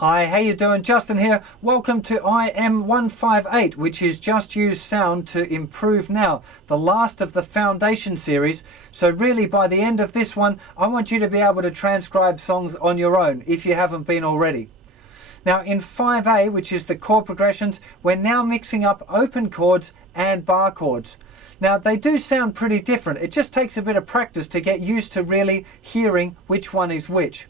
Hi, how you doing? Justin here. Welcome to IM-158, which is Just Use Sound to Improve Now, the last of the Foundation series. So really, by the end of this one, I want you to be able to transcribe songs on your own, if you haven't been already. Now in 5A, which is the chord progressions, we're now mixing up open chords and bar chords. Now they do sound pretty different. It just takes a bit of practice to get used to really hearing which one is which.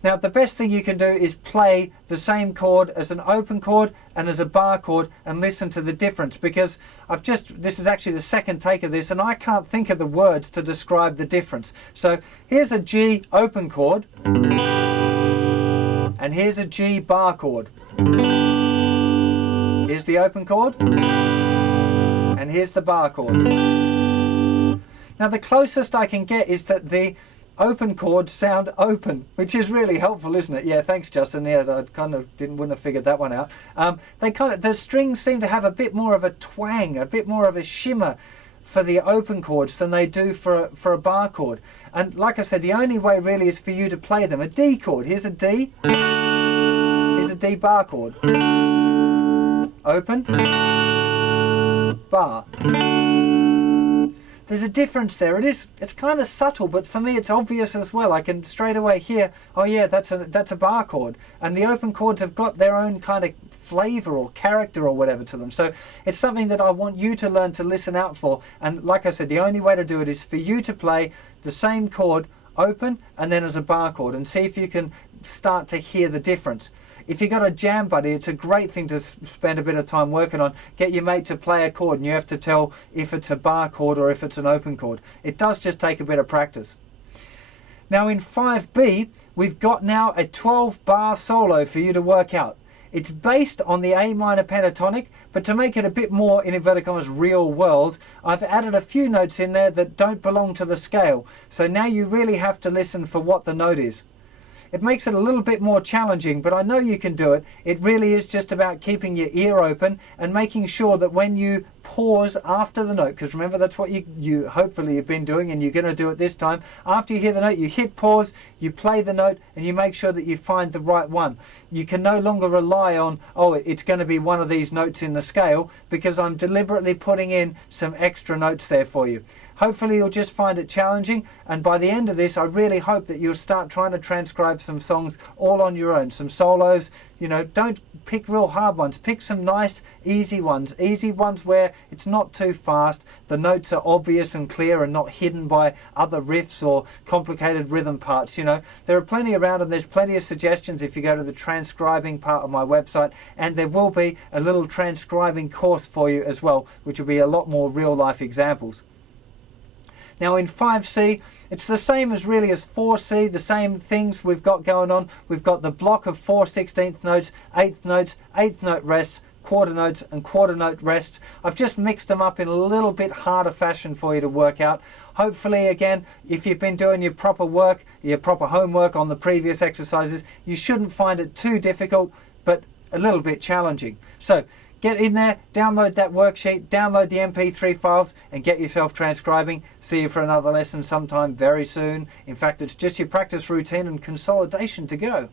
Now the best thing you can do is play the same chord as an open chord and as a bar chord and listen to the difference, because this is actually the second take of this and I can't think of the words to describe the difference. So here's a G open chord and here's a G bar chord. Here's the open chord and here's the bar chord. Now the closest I can get is that the open chords sound open, which is really helpful, isn't it? Yeah, thanks Justin. Yeah, I wouldn't have figured that one out. The strings seem to have a bit more of a twang, a bit more of a shimmer for the open chords than they do for a bar chord. And like I said, the only way really is for you to play them. A D chord, here's a D, here's a D bar chord. Open, bar. There's a difference there. It's kind of subtle, but for me it's obvious as well. I can straight away hear, oh yeah, that's a bar chord. And the open chords have got their own kind of flavor or character or whatever to them. So it's something that I want you to learn to listen out for. And like I said, the only way to do it is for you to play the same chord open and then as a bar chord, and see if you can start to hear the difference. If you've got a jam buddy, it's a great thing to spend a bit of time working on. Get your mate to play a chord and you have to tell if it's a bar chord or if it's an open chord. It does just take a bit of practice. Now in 5B, we've got now a 12 bar solo for you to work out. It's based on the A minor pentatonic, but to make it a bit more, in inverted commas, real world, I've added a few notes in there that don't belong to the scale. So now you really have to listen for what the note is. It makes it a little bit more challenging, but I know you can do it. It really is just about keeping your ear open and making sure that when you pause after the note, because remember that's what you hopefully have been doing and you're going to do it this time. After you hear the note, you hit pause, you play the note, and you make sure that you find the right one. You can no longer rely on, oh, it's going to be one of these notes in the scale, because I'm deliberately putting in some extra notes there for you. Hopefully you'll just find it challenging, and by the end of this I really hope that you'll start trying to transcribe some songs all on your own, some solos. You know, don't pick real hard ones, pick some nice easy ones where it's not too fast, the notes are obvious and clear and not hidden by other riffs or complicated rhythm parts. You know, there are plenty around and there's plenty of suggestions if you go to the transcribing part of my website, and there will be a little transcribing course for you as well, which will be a lot more real life examples. Now in 5C, it's the same as 4C, the same things we've got going on. We've got the block of 4/16 notes, eighth notes, eighth note rests, quarter notes and quarter note rests. I've just mixed them up in a little bit harder fashion for you to work out. Hopefully, again, if you've been doing your proper work, your proper homework on the previous exercises, you shouldn't find it too difficult, but a little bit challenging. So get in there, download that worksheet, download the MP3 files and get yourself transcribing. See you for another lesson sometime very soon. In fact, it's just your practice routine and consolidation to go.